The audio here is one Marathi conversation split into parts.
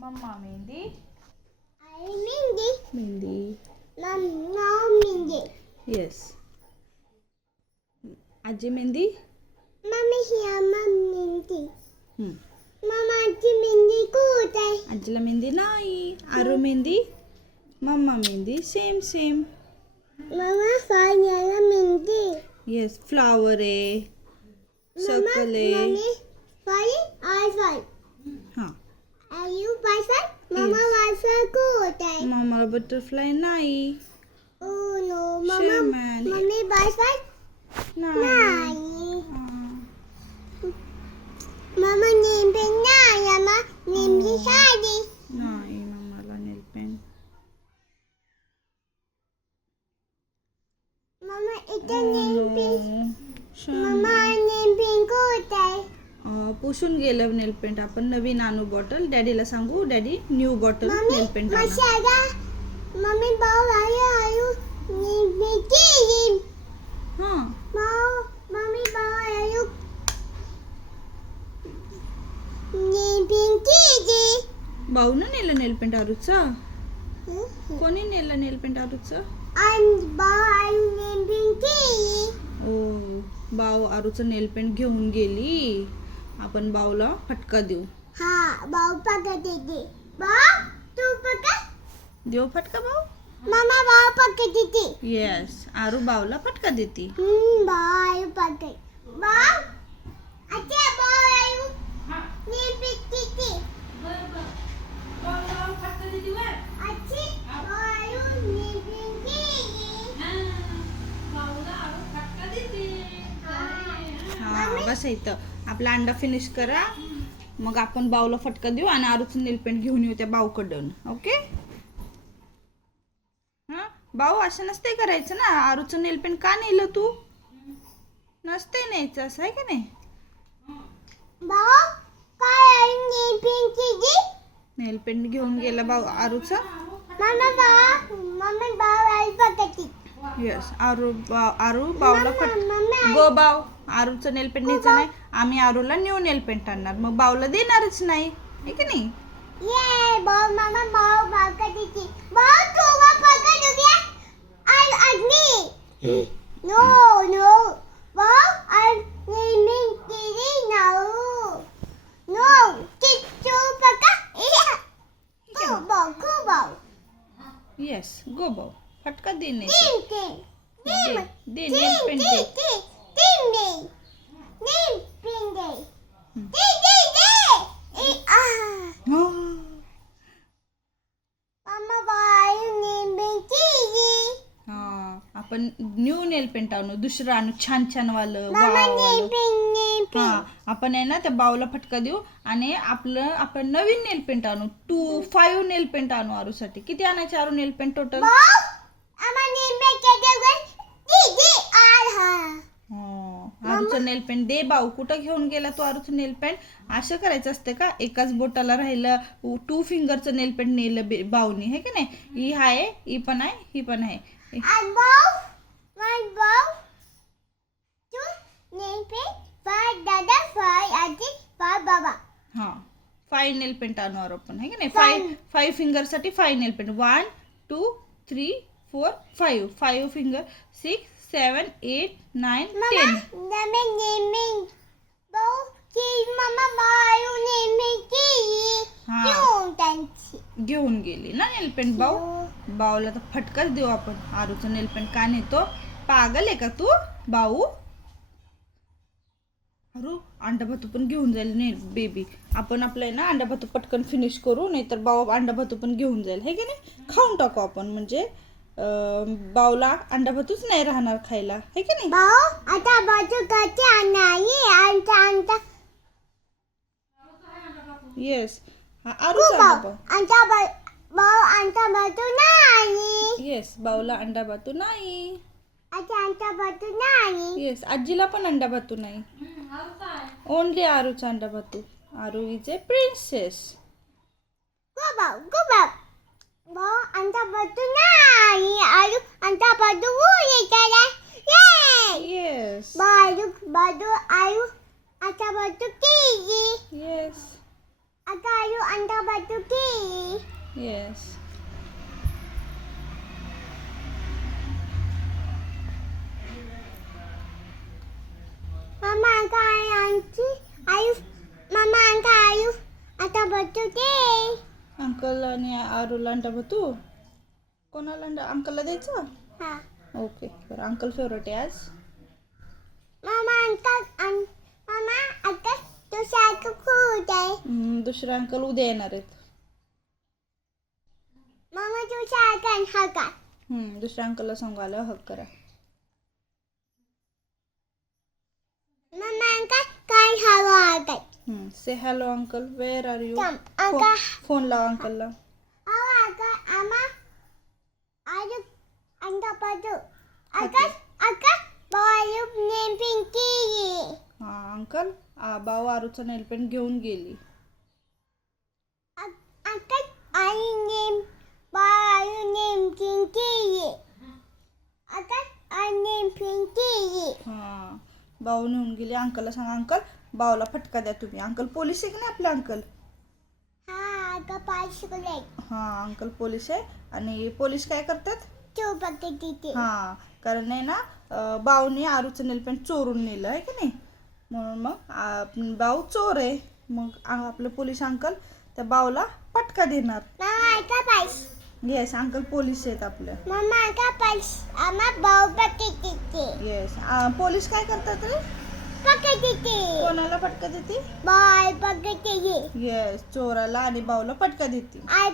मम्मा मेहंदी आई मेहंदी मेहंदी मम्मा मेहंदी येस आजी मेहंदी मम्मी ही अम्मा मेहंदी हम्म. मम्माची मेहंदी कुठ आहे आजीला मेहंदी नाही आरू मेहंदी मम्मा मेहंदी सेम सेम मम्मा फायनला मेहंदी येस फ्लावर आहे butterfly. Mama yes. likes a. Mama butterfly nai. Oh no, mama. Mommy butterfly. Nai. Ah. Mama. पुसून गेलं नेल पेंट आपण नवीन आणू बॉटल डॅडीला सांगू daddy new bottle nail paint आणा मशाला. Mummy ball आहे, आयु nimbi केली. हां Ball, mummy ball आयु nimbi केली. भाऊनं नेलं नेल पेंट आरूचं कोणी नेलं नेल पेंट आरूचं. ओ आरूचं नेल पेंट घेऊन गेली आपण बाऊला फटका देऊ. हा भाऊ पकड येते भाऊ तू पकड देऊ फटका भाऊ मामा भाऊ पकड येते येस आरू बाऊला फटका देते. हम्म भाऊ पकड भाऊ अच्छा भाऊ आयु नी पिकते अच्छी आयु पिकते हा बस इथं. आपला अंडा फिनिश करा. मग आपण बाऊला फटका देऊ आणि आरूचं नेल पेंट घेऊन येऊ त्या बाऊकडून. ओके हा? बाऊ असं नसते करायचं ना. आरूचं नेल पेंट का नेलं तू? नसते न्यायचं असं आहे का नाही? भाऊ काय आयु नी पिकते नेल पेंट घेऊन गेला बाऊ आरूचा. भाऊ पकडते येस आरू आरू बाऊला फट गो बाव आरूचं नेल पेंट न्यायचं नाही. आम्ही आरूला न्यू नेल पेंट आणणार. मग बाऊला देणारच नाही. आहे की नाही? ये भाऊ मामा भाऊ भाऊ कधीची भाऊ तू वा पकड उद्या आज आदमी नो नो भाऊ आज नेमिंग केली नाऊ नो किच्चू पकड या तू भाऊ खूप भाऊ येस गो बाऊ. फटका दे तीन दे दे तीन पेंट तीन दे तीन तीन दे तीन तीन दे तीन तीन दे ए आ मामा भाऊ नेमिंग केली हा आपण न्यू नेल पेंट आणू दुसरं आणू छान छान वालं हा आपण आहे ना त्या बाऊला फटका देऊ आणि आपलं आपण नवीन नेल पेंट आणू. टू फाईव्ह नेल पेंट आणू आरूसाठी. किती आणायचे आरू नेल पेंट टोटल आला आरूचं नेल पेंट दे बाऊ. कुठं घेऊन गेला तू आरूचं नेल पेंट? असं करायचं असतं का? एकाच बोटाला राहिलं टू फिंगरचं नेल पेंट नेलं बाऊनी. हे की नाही? ही आहे ही पण आहे ही पण आहे. भाऊ तू नेमिंग फाय दादा फाय आजी फाय बाबा हा. फाय नेल पेंट आणू आरू आपण है की नाही? फाय फाईव्ह फिंगरसाठी five nail paint one two three four five five finger six seven eight nine ten हा. घेऊन गेली ना नेल पेंट बाऊ बाऊला तर फटकाच देऊ आपण. आरूचं नेल पेंट का नेतो? पागल आहे का तू बाऊ? अरू अंडा भातू पण घेऊन जाईल नेल बेबी आपण आपलं आहे ना अंडा भातू पटकन फिनिश करू नाहीतर बाऊ अंडा भातू पण घेऊन जाईल हे की नाही? खाऊन टाकू आपण म्हणजे बाऊला अंडा भातूच नाही राहणार खायला हे की नाही? भाऊ आता बाजू नाही येस हा आरूचा अंडा भाऊ भाऊ भाऊ बाजू नाही. येस बाऊला अंडा भातू नाही नाही. येस आजीला पण अंडा भातू नाही. ओनली आरूचा अंडा भातू. आरू इज ए प्रिन्सेस गो भाऊ गो काय आणखी आयु मामा अंडा आयु आता बटाटे अंकल आणि आरूला अंडा भातू कोणाला अंडा अंकलला द्यायचं? हा. ओके बरं अंकल फेवरेट आहे आज. मामा अन मामा आता तू सारखं खूप आहे. हम्म, दुसरे अंकल उद्या येणार आहेत. मामा तू सारखं हा का हम्म, दुसऱ्या अंकलला सांगू आलं हक करा. मामा अंडा काय हवं काय से hello uncle where are you Come, uncle phone लावा अंकलला आवा आता आमा आयु अंडा बटाटे आता आता बायु नेम पिंकी हां अंकल आ, बाऊ आरूचा नेल पेंट घेऊन गेली. आता आई नेम बायु नेम पिंकी आता आई नेम पिंकी हां बाऊ नेऊन गेली. अंकलला सांगा अंकल बाऊला फटका द्या तुम्ही. अंकल पोलीस आहे की नाही आपले अंकल? हा शिकले हां अंकल पोलीस आहे. आणि पोलीस काय करतात? तिथे. हां कारण नाही ना अं, बाऊने आरूचं नेल पेंट चोरून नेलं आहे की नाही? म्हणून मग बाऊ चोर आहे. मग आपले पोलीस अंकल त्या बाऊला फटका देणार. येस अंकल पोलीस आहेत आपले. पोलीस काय करतात रे? कोणाला फटका देते? बाय बघते ये येस चोराला आणि बाऊला फटका देते. आय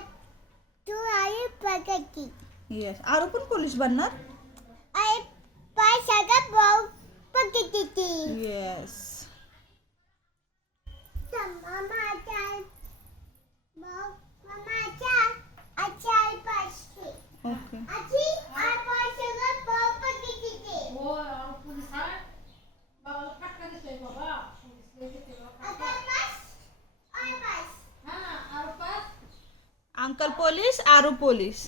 तू आई बघते येस आरू पण पोलीस बनणार? आय पाय सगळं भाऊ बघते तिथे येस मामा आता भाऊ मामा आता अच्छा आई पायसते ओके आजी आय पाय सगळं भाऊ बघते तिथे आता पायस आय पायस अंकल पोलीस आरू पोलीस.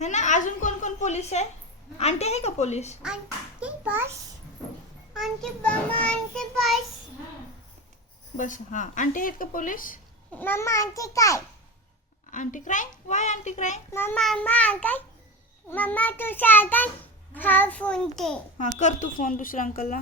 है ना? अजून कोण कोण पोलीस आहे? आंटी आहे का पोलीस? आंटी बस. आंटी मामा आंटी बस. बस हां. आंटी आहेत का पोलीस? मामा आंटी काय? Aunty crime why aunty crime मामा मामा काय? मामा तू सांगा हा फोन ते हां कर तू फोन दुसऱ्या अंकलला.